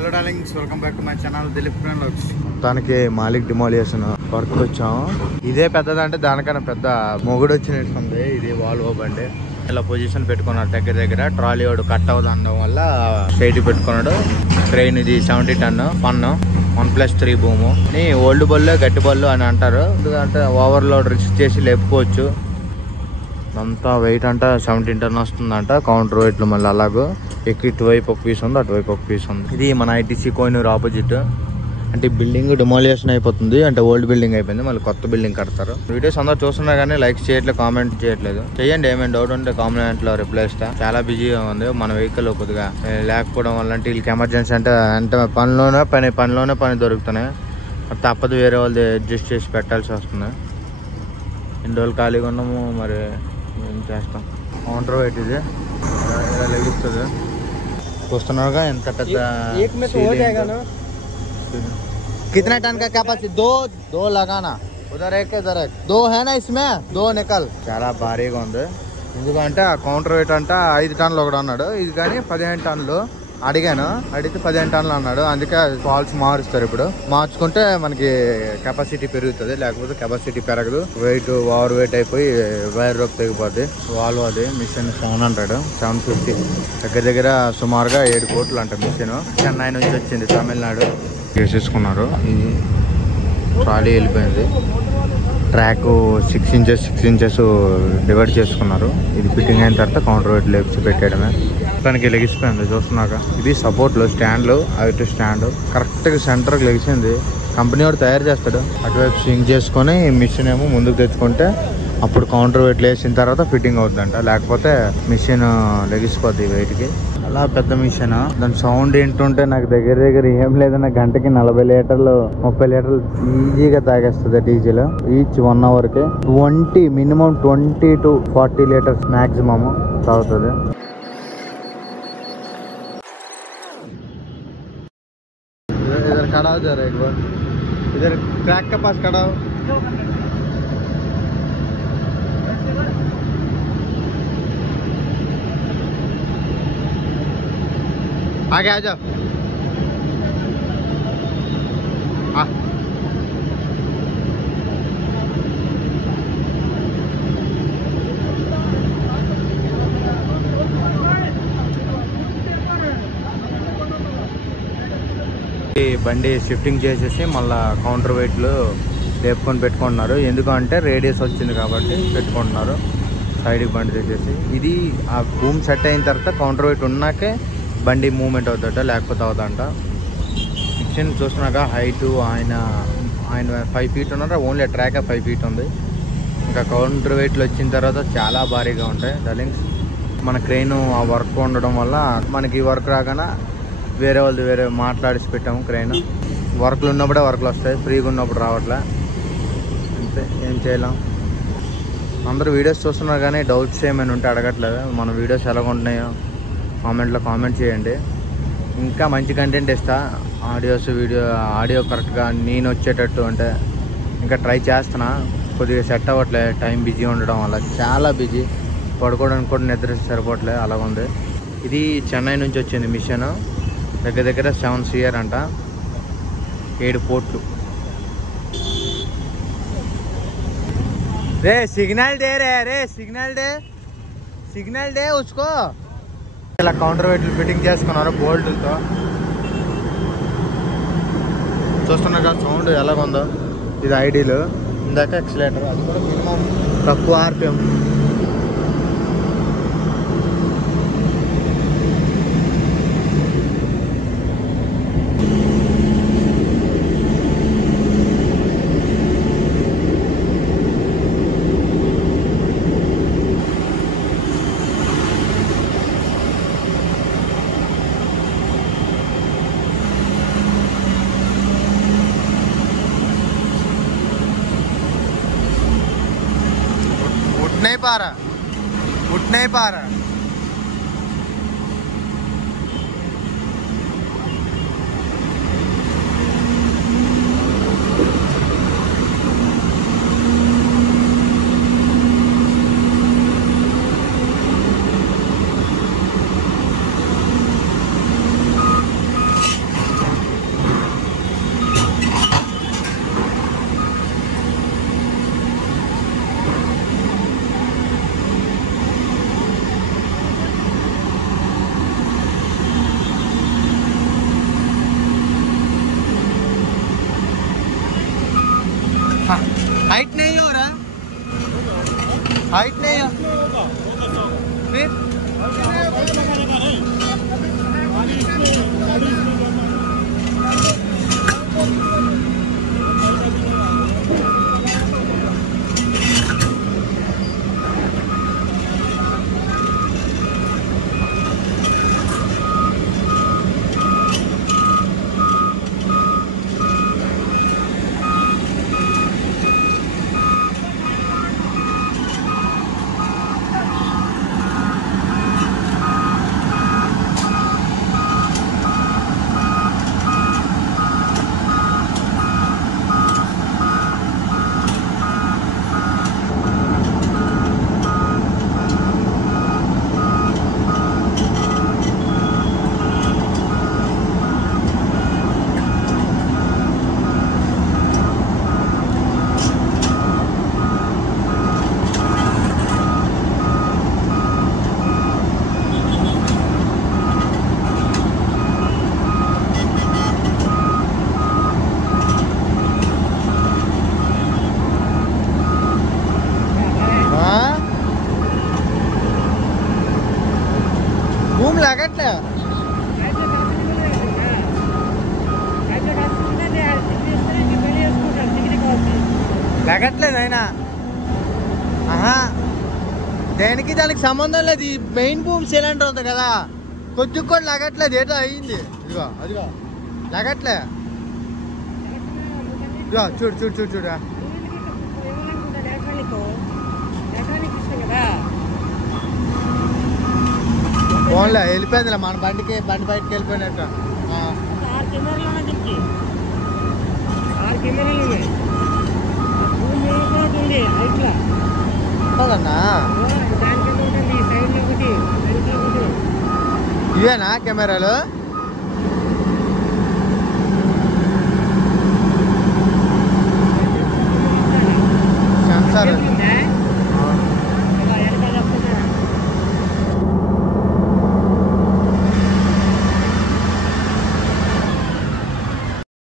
Hello darlings, welcome back to my channel Dilip vlogs. మొత్తానికి Malik డిమాలియేషన్ work వచ్చాము. ఇదే పెద్దదంటే దానికన్నా పెద్ద మొగుడు వచ్చినట్టుంది. ఇది వాల్వో బండి. ఇలా పొజిషన్ పెట్టుకున్నాడు దగ్గర ట్రాలీ వాడు కట్ అవడం వల్ల స్ట్రైట్ పెట్టుకున్నాడు. క్రెయిన్ ఇది 70 టన్ పన్ను 1+3 భూము అని ఓల్డ్ బళ్ళు గట్టి బళ్ళు అని అంటారు. ఎందుకంటే ఓవర్లోడ్ రిస్క్ చేసి లేపుకోవచ్చు. అంతా వెయిట్ అంట 17 టన్ వస్తుందంట. కౌంటర్ వెయిట్లు మళ్ళీ అలాగూ ఇటువైపు ఒక పీస్ ఉంది, అటువైపు ఒక పీస్ ఉంది. ఇది మన ఐటీసీ కోహినూర్ ఆపోజిట్. అంటే బిల్డింగ్ డిమాలియేషన్ అయిపోతుంది, అంటే ఓల్డ్ బిల్డింగ్ అయిపోయింది, మళ్ళీ కొత్త బిల్డింగ్ కడతారు. వీడియోస్ అందరూ చూస్తున్నా కానీ లైక్ చేయట్లేదు, కామెంట్ చేయట్లేదు. చేయండి, ఏమైనా డౌట్ ఉంటే కామెంట్ లో రిప్లై ఇస్తా. చాలా బిజీగా ఉంది మన వెహికల్ కొద్దిగా లేకపోవడం వల్ల. అంటే వీళ్ళకి ఎమర్జెన్సీ అంటే పనిలోనే పని దొరుకుతున్నాయి. తప్పదు, వేరే వాళ్ళది అడ్జస్ట్ చేసి పెట్టాల్సి వస్తుంది. ఎన్ని రోజులు ఖాళీగా ఉన్నాము, మరి ఏం చేస్తాం. కౌంటర్ వెయిట్ ఇది ఇలా లెగుస్తుంది. చూస్తున్నారుగా ఎంత పెద్ద. कितने टन का कैपेसिटी? दो लगाना, उधर एक इधर एक, दो है ना इसमें, दो निकल. చాలా భారీగా ఉంది. ఎందుకంటే ఆ కౌంటర్ వెయిట్ అంట 5 టన్నులు ఒకటి అన్నాడు. ఇది కానీ 15 టన్నులు అడిగాను. అడిగితే 15 టన్నులు అన్నాడు. అందుకే ఫాల్స్ మారుస్తారు. ఇప్పుడు మార్చుకుంటే మనకి కెపాసిటీ పెరుగుతుంది, లేకపోతే కెపాసిటీ పెరగదు. వెయిట్ ఓవర్ వెయిట్ అయిపోయి వైర్ రోప్ తెగిపోద్ది. వాల్వ్ అది మిషన్ 750 దగ్గర సుమారుగా 7 కోట్లు అంట మిషన్. చెన్నై నుంచి వచ్చింది, తమిళనాడు వేసేసుకున్నారు. ఇది ట్రాలీ వెళ్ళిపోయింది. ట్రాక్ 6 ఇంచెస్ డివైడ్ చేసుకున్నారు. ఇది ఫిట్టింగ్ అయిన తర్వాత కౌంటర్ వెయిట్ లేచి పెట్టేయడమే. దానికి లెగిసిపోయింది చూస్తున్నాక. ఇది సపోర్ట్లు స్టాండ్లు, అటు స్టాండ్ కరెక్ట్గా సెంటర్కి లెగిసింది. కంపెనీ వాడు తయారు చేస్తాడు. అటువైపు స్వింగ్ చేసుకొని మిషన్ ఏమో ముందుకు తెచ్చుకుంటే అప్పుడు కౌంటర్ వెయిట్ లేచిన తర్వాత ఫిట్టింగ్ అవుతుందంట. లేకపోతే మిషన్ లెగిసిపోద్ది వెయిట్కి. అలా పెద్ద మిషన్. దాని సౌండ్ ఏంటుంటే నాకు దగ్గర ఏం లేదన్నా గంటకి 40 లీటర్లు 30 లీటర్లు ఈజీగా తాగేస్తుంది డీజిల్. ఈచ్ 1 అవర్కి మినిమం 20 to 40 లీటర్స్ మ్యాక్సిమమ్ తాగుతుంది. इधर खड़ा हो जरा एक बार, इधर ट्रैक के पास खड़ा हो. आगे आ जाओ. हाँ బండి షిఫ్టింగ్ చేసేసి మళ్ళీ కౌంటర్ వెయిట్లు లేపుకొని పెట్టుకుంటున్నారు. ఎందుకంటే రేడియస్ వచ్చింది కాబట్టి పెట్టుకుంటున్నారు. సైడ్కి బండి తెచ్చేసి ఇది ఆ భూమి సెట్ అయిన తర్వాత కౌంటర్ వెయిట్ ఉన్నాకే బండి మూవ్మెంట్ అవుతుందట, లేకపోతే అవుతుందంట. మిషన్ చూస్తున్నాక హైట్ ఆయన 5 ఫీట్ ఉన్నారు. ఓన్లీ ట్రాక్ 5 ఫీట్ ఉంది. ఇంకా కౌంటర్ వెయిట్లు వచ్చిన తర్వాత చాలా భారీగా ఉంటాయి డార్లింగ్స్. మన క్రెయిన్ ఆ వర్క్ ఉండడం వల్ల మనకి వర్క్ రాగానే వేరే మాట్లాడిసి పెట్టాము. క్రెయిన్ వర్క్లు ఉన్నప్పుడే వర్క్లు వస్తాయి, ఫ్రీగా ఉన్నప్పుడు రావట్లే. అంతే, ఏం చేయలేం. అందరూ వీడియోస్ చూస్తున్నారు కానీ డౌట్స్ ఏమైనా ఉంటే అడగట్లేదు. మన వీడియోస్ ఎలా ఉంటున్నాయో కామెంట్లో కామెంట్ చేయండి. ఇంకా మంచి కంటెంట్ ఇస్తా. ఆడియో కరెక్ట్గా నేను వచ్చేటట్టు అంటే ఇంకా ట్రై చేస్తున్నా. కొద్దిగా సెట్ అవ్వట్లేదు, టైం బిజీ ఉండడం వల్ల. చాలా బిజీ, పడుకోవడానికి కూడా నిద్ర సరిపోవట్లేదు, అలాగ ఉంది. ఇది చెన్నై నుంచి వచ్చింది మిషన్. దగ్గర 7 CR అంట, 7 పోర్ట్లు. రే సిగ్నల్ డే ఉచ్చుకో. ఇలా కౌంటర్ వెయిట్లు ఫిట్టింగ్ చేసుకున్నారు బోల్ట్తో. చూస్తున్నా సౌండ్ ఎలాగుందో. ఇది ఐడీలు, ఇందాక ఎక్సలేటర్. అది కూడా మినిమం తక్కువ RPM. उठ नहीं पा रहा. हाइट नहीं हो रहा, हाइट नहीं है फिर భూమి లాగట్లే లాగట్లేదు అయినా ఆహా దేనికి దానికి సంబంధం లేదు ఈ మెయిన్ భూమి సిలిండర్ ఉంది కదా కొద్దిగా కూడా లాగట్లేదు ఏదో అయ్యింది ఇదిగో అదిగో లాగట్లే ఇదిగో చూడు చూడు చూడు చూడ ఫోన్లో వెళ్ళిపోయిందిలే మన బండి బయటకు వెళ్ళిపోయినట్టు ఇవేనా కెమెరాలు